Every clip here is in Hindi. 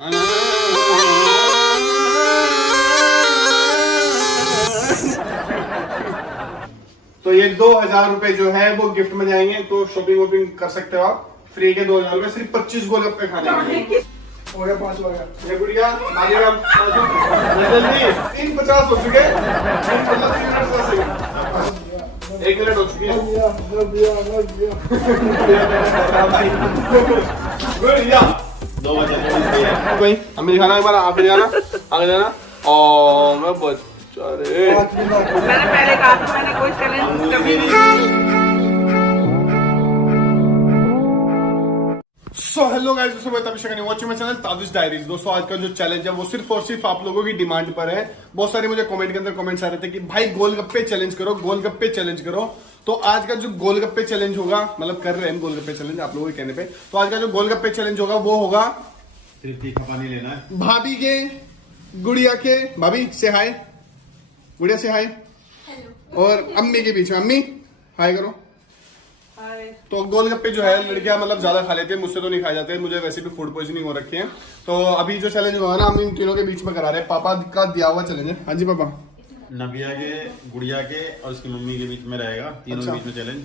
तो ये 2000 रुपए जो है वो गिफ्ट में जाएंगे, तो शॉपिंग वॉपिंग कर सकते हो आप। फ्री के 2000 रुपए, सिर्फ 25 गोलगप्पे खाने के। हो गया 5 हो गया। ये गुड़िया आगे हम 3:50 हो चुके, 1 मिनट हो चुकी है। गुड़िया 2 बजे कोई हमें दिखाना, एक बार आगे जाना, आगे जाना। और मैं बच्चा रे, मैंने पहले कहा था मैंने कोई चैलेंज कभी नहीं। So hello guys, watching my channel Tabish diaries. दोस्तों आज का जो चैलेंज है वो सिर्फ और सिर्फ आप लोगों की डिमांड पर है। बहुत सारे मुझे कमेंट के अंदर कमेंट्स आ रहे थे कि भाई गोलगप्पे चैलेंज करो, गोलगप्पे चैलेंज करो। तो आज का जो गोलगप्पे चैलेंज होगा, मतलब कर रहे हैं गोलगप्पे चैलेंज आप लोगों के कहने पे, तो आज का जो गोलगप्पे चैलेंज होगा वो होगा सिर्फ तीखा पानी लेना है। भाभी के, गुड़िया के, भाभी से हाय, गुड़िया से हाय, और अम्मी के बीच में, अम्मी हाय करो। तो गोलगप्पे जो है लड़कियां मतलब ज्यादा खा लेती है, मुझसे तो नहीं खाए जाते, मुझे वैसे भी फूड पॉइजनिंग हो रखी है। तो अभी जो चैलेंज हुआ ना, हम इन तीनों के बीच में करा रहे हैं, पापा का दिया हुआ चैलेंज है। हाँ जी पापा। नबिया के, गुड़िया के और उसकी मम्मी के बीच में रहेगा, तीनों के बीच में चैलेंज।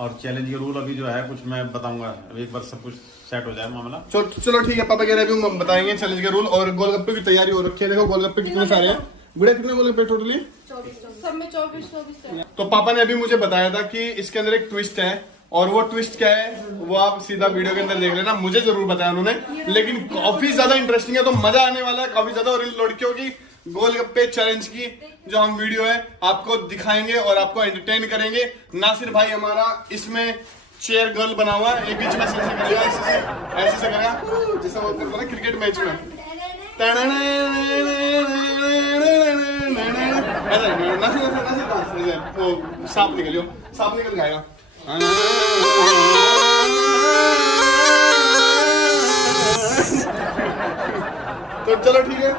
और चैलेंज के रूल अभी जो है कुछ मैं बताऊंगा, अभी एक बार सब कुछ सेट हो जाए मामला। चलो ठीक है, पापा कह रहे हैं अभी बताएंगे चैलेंज के रूल। और गोलगप्पे की तैयारी हो रखी है, देखो गोलगप्पे कितने सारे हैं। गुड़िया कितने गोलगप्पे टोटली? 24। तो पापा ने अभी मुझे बताया था कि इसके अंदर एक ट्विस्ट है, और वो ट्विस्ट क्या है वो आप सीधा वीडियो के अंदर देख लेना। मुझे जरूर बताया उन्होंने, लेकिन काफी ज्यादा इंटरेस्टिंग है, तो मजा आने वाला है काफी ज्यादा। और इन लड़कियों की गोलगप्पे चैलेंज की जो हम वीडियो है आपको दिखाएंगे और आपको एंटरटेन करेंगे। नासिर भाई हमारा इसमें चेयर गर्ल बना हुआ है, ये बीच में ऐसे करेगा, ऐसे करेगा जैसे वो करता है ना क्रिकेट मैच में। वो सांप निकलियो, सांप निकल जाएगा। तो चलो ठीक है,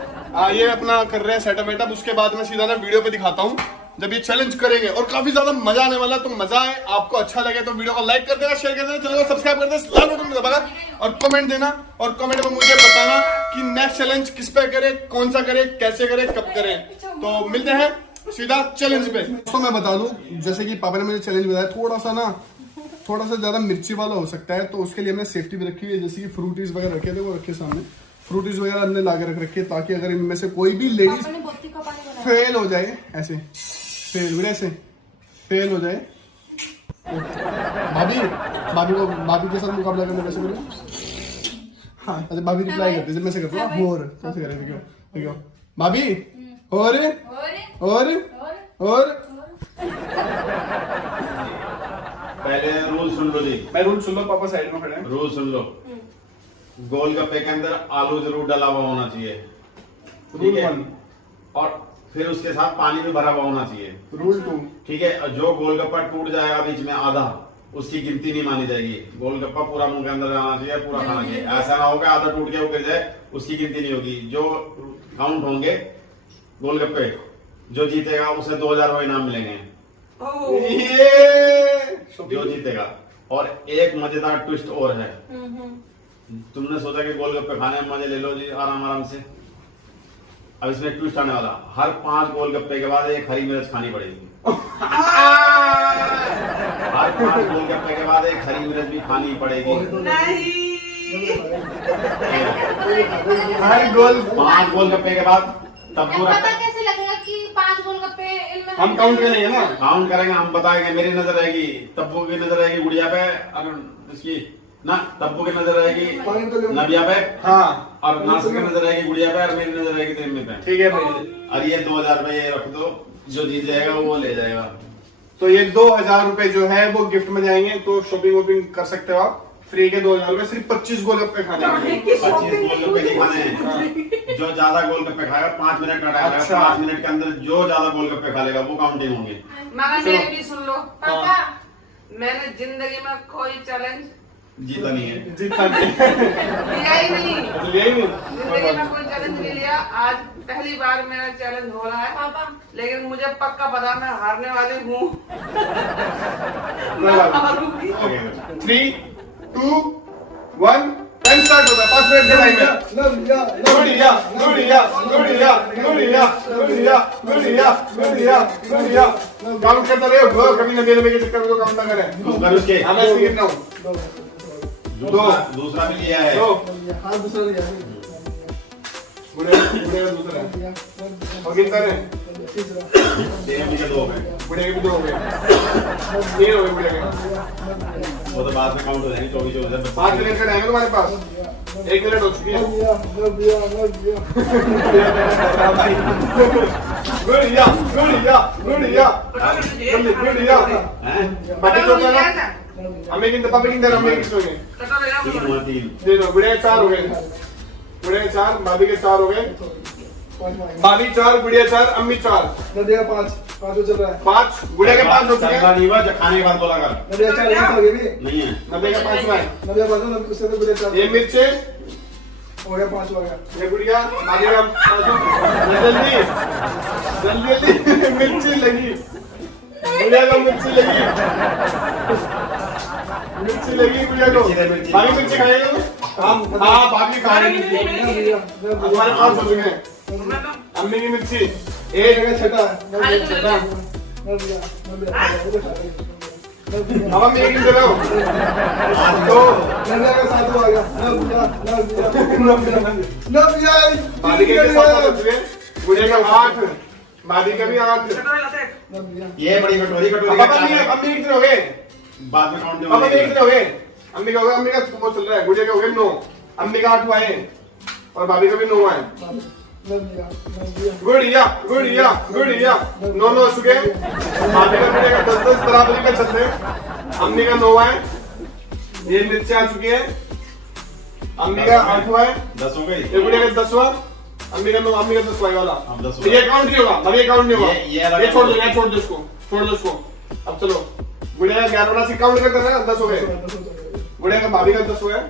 ये अपना कर रहे हैं सेटअप वेटअप। उसके बाद में सीधा ना वीडियो पे दिखाता हूँ जब ये चैलेंज करेंगे, और काफी ज्यादा मजा आने वाला है। तो मजा है, आपको अच्छा लगे तो वीडियो को लाइक कर देना, शेयर कर देना, चैनल को सब्सक्राइब कर देना, लाल बटन दबाना और कमेंट देना। और कमेंट में मुझे बताना कि नेक्स्ट चैलेंज किस पे करे, कौन सा करे, कैसे करे, कब करे। तो मिलते हैं सीधा चैलेंज पे। तो मैं बता दूं, जैसे कि पापा ने मुझे चैलेंज बताया, थोड़ा सा ज्यादा मिर्ची वाला हो सकता है, तो उसके लिए हमने सेफ्टी भी रखी है। जैसे कि फ्रूटीज वगैरह रखे थे, वो रखे सामने, फ्रूटीज वगैरह हमने ला के रख रखे, ताकि अगर इनमें से कोई भी लेडीज फेल हो जाए, ऐसे फेल हो जाए, भाभी के साथ मुकाबला करने वैसे करो। हाँ अच्छा, भाभी रिप्लाई करते जब मैं से करता हूँ, और कैसे करें, देखो भाभी, और पहले रूल सुन लो जी। मैं रूल सुन लो, पापा साइड में खड़े हैं। रूल सुन लो, गोलगप्पे के अंदर आलू जरूर डला हुआ होना चाहिए, ठीक है? और फिर उसके साथ पानी में भरा हुआ होना चाहिए। रूल 2, ठीक है? और जो गोलगप्पा टूट जाएगा बीच में आधा, उसकी गिनती नहीं मानी जाएगी। गोलगप्पा पूरा मुंह के अंदर जाना चाहिए, पूरा खाना चाहिए। ऐसा ना होगा आधा टूट के वो गिर जाए, उसकी गिनती नहीं होगी। जो काउंट होंगे गोलगप्पे, जो जीतेगा उसे 2000 रुपए इनाम मिलेंगे, जो जीतेगा। और एक मजेदार ट्विस्ट और है, तुमने सोचा कि गोलगप्पे खाने में मजे ले लो जी आराम से, अब इसमें ट्विस्ट आने वाला, हर 5 गोलगप्पे के बाद एक हरी मिर्च खानी पड़ेगी। हर 5 गोलगप्पे के बाद एक हरी मिर्च भी खानी पड़ेगी। हर 5 गोलगप्पे के बाद तब पूरा कैसे लगेगा कि 5 गोलगप्पे इनमें हम काउंट करेंगे ना, काउंट करेंगे, हम बताएंगे। मेरी नजर रहेगी, तब्बू की नजर रहेगी गुड़िया पे, और इसकी ना तब्बू की नजर रहेगी नबिया पे, हाँ, और नासिर की नजर रहेगी गुड़िया पे, और मेरी नजर रहेगी तेरे पे। ठीक है भाई। और ये 2000 रुपए ये रख दो, जो जीत जाएगा वो ले जाएगा। तो ये 2000 रुपए जो है वो गिफ्ट में जाएंगे, तो शॉपिंग वॉपिंग कर सकते हो आप। फ्री के 2000 रुपए, सिर्फ 25 गोलगप्पे खाने हैं। 25 गोलगप्पे नहीं खाने हैं। जो ज्यादा गोलगप्पे खाएगा 5 मिनट का टाइम है, अच्छा। 5 मिनट के अंदर जो ज्यादा गोलगप्पे खा लेगा वो काउंटिंग होंगे। मगर मेरी भी सुन लो पापा, मैंने जिंदगी में कोई चैलेंज जीता नहीं है, जीता नहीं, लिया ही नहीं, यही नहीं। जिंदगी में कोई चैलेंज नहीं लिया। आज पहली बार मेरा चैलेंज हो रहा है, लेकिन मुझे पक्का पता मैं हारने वाली हूँ। 3, 2, 1 टाइम स्टार्ट होता है 5 मिनट का टाइम है गुड़िया गुड़िया गुड़िया गुड़िया गुड़िया गुड़िया गुड़िया गुड़िया काउंट करता रहे कभी ना मेरे के चक्कर में तो काम ना करें उसके मैं इसकी गिनता हूं दूसरा भी लिया है 2 हाँ दूसरा लिया गुड़िया गुड़िया दूसरा है और गिनता रहे तीसरा तेरे भी 2 है गुड़िया के भी 2 हो गए 3 हो गए गुड़िया के वो तो बाद में काउंट हो जाएंगे 24 5 मिनट का टाइम है तुम्हारे पास 1 मिनट हो चुकी है गुड़िया गुड़िया गुड़िया जल्दी गुड़िया बाकी तो क्या ना हमें किन पापा किन हमें किस हो गए कटोरे दे दो गुड़िया 4 हो गए गुड़िया 4 भाभी के 4 हो गए भाभी 4 गुड़िया 4 अम्मी 4 नदिया 5 चल रहा है 5 गुड़िया के 5 हो चुके हैं नहीं हुआ जब खाने के बाद बोला कर नदिया 4 ऐसा हो गया भी नहीं है 90 का 5 है नदिया 5 उससे तो गुड़िया 4 ये मिर्चे हो गया 5 हो गया ये गुड़िया भाभी का 5 जल्दी जल्दी मिर्ची लगी गुड़िया को मिर्ची लगी गुड़िया को भाभी मिर्ची खाएगा हाँ भाभी खाएगी हमारे 5 हो चुके हैं अम्मी की मिर्ची एक जगह छठा है अब हम एक दे रहा हूँ 2 नदिया का 7 हो गया नदिया भाभी के 7 हो चुके गुड़िया का 8 भाभी का भी 8 ये बड़ी कटोरी अब अम्मी कितने हो गए बाद में काउंट अब अम्मी कितने हो गए अम्मी का हो गया अम्मी का वो चल रहा है गुड़िया के हो गए 9 अम्मी का 8 हुआ है और भाभी का भी 9 हुआ है गुड़िया गुड़िया गुड़िया 9 हो चुके हैं भाभी का गुड़िया का 10 बराबरी पे चल रहे हैं अम्मी का 9 है ये मिर्ची आ चुकी है अम्मी का 8 हुआ है 10 हो गई ये गुड़िया का 10 हुआ अम्मी का 9 अम्मी का 10 हुआ वाला अब 10 हुआ। ये काउंट नहीं होगा अब ये काउंट नहीं होगा ये ये छोड़ दो ये छोड़ दो इसको छोड़ दो इसको अब चलो गुड़िया का 11 वाला से काउंट कर देना 10 हो गए गुड़िया का भाभी का 10 हुआ है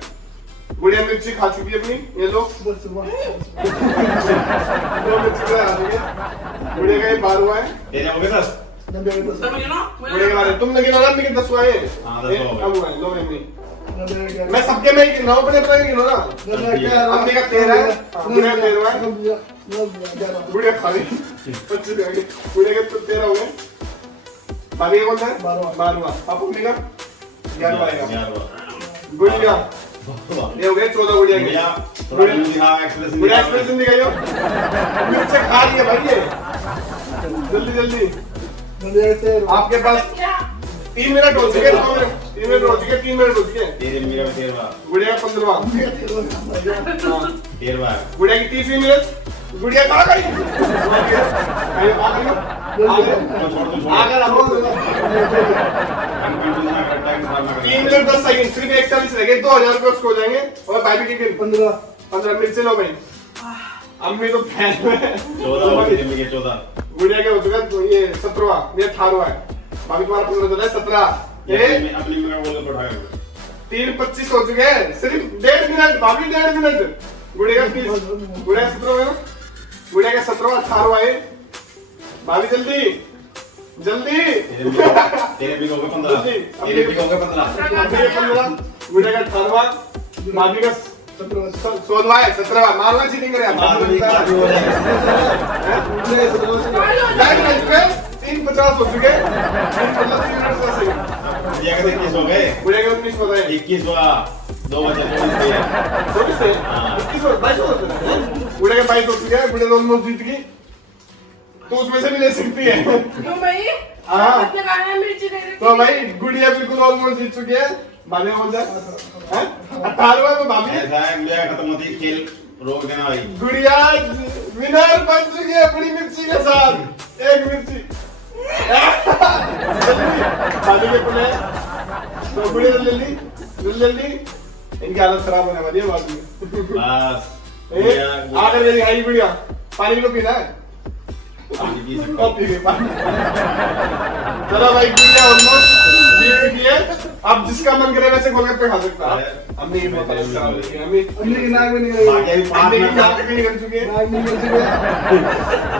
गुड़िया मिर्ची खा चुकी है अपनी ये लो 2 मिर्ची खा चुकी है गुड़िया का ये 12 हुआ है तेरे हो गए 10 गुड़िया के 12 तुमने गिना ना मेरे 10 हुआ है हाँ, 10 हो गए। अब हुआ है लो मम्मी मैं सबके में ही गिना हूं अपने अपने गिनो ना अम्मी का 13 है गुड़िया का 13 है गुड़िया खा गई 25 रह गए गुड़िया के 13 हो गए भाभी का कौन सा है 12 हुआ अब अम्मी का 11 आएगा गुड़िया ये हो गए 14 गुड़िया के गुड़िया एक्सप्रेशन दिखाइयो मिर्च खा लिया भाई ये जल्दी जल्दी आपके पास 3 मिनट हो चुके 3 मिनट हो चुके 3 मिनट हो चुके तेरे मेरा 13 गुड़िया का 15वां 13 गुड़िया की 30वीं मिनट गुड़िया कहाँ गई आ गए 3 मिनट 10 सेकंड सिर्फ 41 रह गए 2000 रुपए उसको हो जाएंगे और भाभी की 15 मिनट से लो भाई अम्मी तो फैन में 14 गुड़िया के हो चुका ये 17वां ये 18वां है भाभी तुम्हारा 15 चला है 17 ये अपनी मेरा बोल के उठाएगा 3:25 हो चुके हैं सिर्फ 1.5 मिनट भाभी 1.5 मिनट गुड़िया का 30 गुड़िया 17 है ना गुड़िया का 17वां 18वां है भाभी जल्दी जल्दी तेरे भी हो गए 15 तेरे भी हो गए 15 गुड़िया का 18वां भाभी का 16वां है 17वां मारना चीटिंग करे बाद में हो जाएगा 3:50 हो चुके 3 मिनट 10 सेकंड गुड़िया के 21 हो गए गुड़िया का 19 हो गए 21 हुआ 2 बचे 24 से 21 और 22 हो गए गुड़िया के 22 हो चुके हैं गुड़िया ऑलमोस्ट जीत गई तो उसमें से भी ले सकती है क्यों भाई? हाँ। पत्ते खाने में मिर्ची दे तो भाई गुड़िया बिल्कुल ऑलमोस्ट जीत चुकी है भाभी बोल जाए 18वां में भाभी ऐसा है गुड़िया खत्म होती खेल रोक देना भाई गुड़िया विनर बन चुकी है अपनी मिर्ची के साथ एक मिर्ची भाभी के पुणे तो गुड़िया जल्दी इनकी हालत खराब होने वाली है बाद में बस आकर जल्दी आई गुड़िया पानी भी तो पीना है पानी पी सकते कॉपी के पानी चलो भाई गुड़िया ऑलमोस्ट जीत चुकी है अब जिसका मन करे वैसे गोलगप्पे खा सकता है अम्मी की बहुत हालत खराब हो गई अम्मी की नाक भी नहीं गई बाकी अभी 5 अम्मी की मिनट नाक भी निकल चुकी है नाक नहीं मिल चुके हैं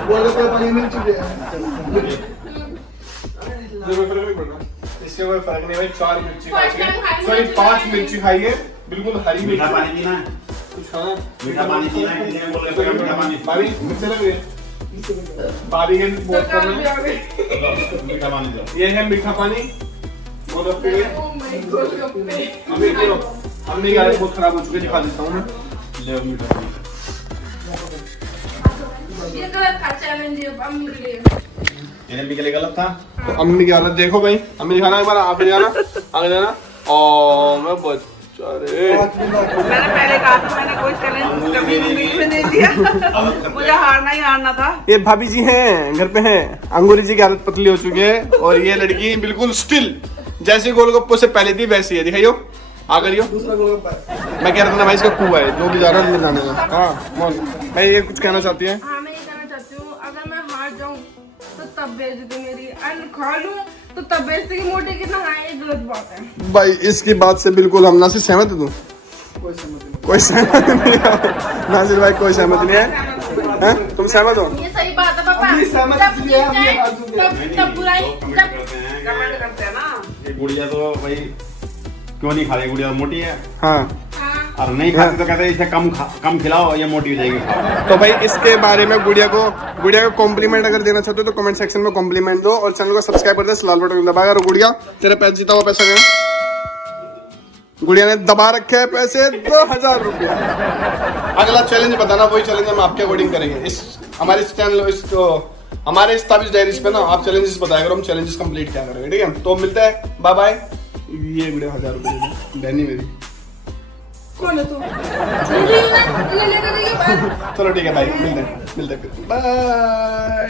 बोले तो पानी मिल चुके हैं इससे कोई फर्क नहीं भाई 4 मिर्ची खाई है सॉरी 5 मिर्ची खाई है बिल्कुल हरी मीठा मिर्च पानी पीना है, कुछ खाना मीठा पानी पीना है, किसी ने गोलगप्पे का मीठा पानी। भाभी मिर्च लग रही है भाभी के बहुत कर सरकार भी रहे आ गई। मीठा पानी दो। हैं। ये है मीठा पानी गोलगप्पे में। ओ माय गोलगप्पे। अभी चलो हमने क्या बहुत खराब हो चुके, दिखा देता हूँ मैं। ले मीठा पानी। ये गलत था चैलेंज ये अम्मी के लिए। मेरे भी के लिए गलत था। तो अम्मी की हालत देखो भाई, अम्मी दिखाना एक बार, आगे जाना आगे जाना। ओ मैं बच्चा रे, मैंने पहले कहा था मैंने कोई चैलेंज कभी जिंदगी में नहीं दिया। मुझे हारना ही हारना था। ये भाभी जी हैं घर पे हैं, अंगूरी जी की हालत पतली हो चुकी है और ये लड़की बिल्कुल स्टिल जैसी गोलगप्पे से पहले थी वैसी है। दिखाइयो आ करियो। दूसरा गोलगप्पा है। मैं कह रहा था ना भाई इसका कुआ है जो भी जा रहा है अंदर जाने का। हाँ मोल भाई ये कुछ कहना चाहती है? हाँ मैं ये कहना चाहती हूँ अगर मैं हार जाऊँ तो तब बेइज्जती मेरी, और खा लूँ तो तब बेइज्जती की मोटी कितना हाँ ये गलत बात है। भाई इसकी बात से बिल्कुल हम नासिर सहमत है। तू कोई सहमति नहीं। कोई सहमत नहीं है नासिर भाई, कोई सहमत नहीं है। हैं? तुम सहमत हो? ये सही बात है पापा। अम्मी सहमत जब इसलिए हम जीत ये जाए, हार चुके हैं। तब बुराई कमेंट जब करते हैं कमेंट कि करते हैं ना, ये गुड़िया तो भाई क्यों नहीं खा रही, गुड़िया मोटी है, हाँ हाँ और नहीं खाती तो कहते हैं इसे कम खिलाओ, ये मोटी हो जाएगी। खाओ। तो भाई इसके बारे में गुड़िया को कॉम्प्लीमेंट अगर देना चाहते हो तो कमेंट सेक्शन में कॉम्प्लीमेंट दो और चैनल को सब्सक्राइब कर दे, लाल बटन दबाकर। और गुड़िया तेरे पैसे जीता हुआ पैसा गया, गुड़िया ने दबा रखे हैं पैसे 2000 रुपया। अगला चैलेंज बताना, वही चैलेंज हम आपके अकॉर्डिंग करेंगे। इस हमारे चैनल हमारे इस ताबिश डायरीज पे ना आप चैलेंजेस बताया करो, हम चैलेंजेस कंप्लीट क्या करेंगे, ठीक है? तो मिलते हैं, बाय बाय। ये वीडियो 1000 रुपये दे दे, बहनी मेरी। कौन है तू? ले लेकर ये बात। चलो ठीक है भाई, मिलते हैं फिर, बाय।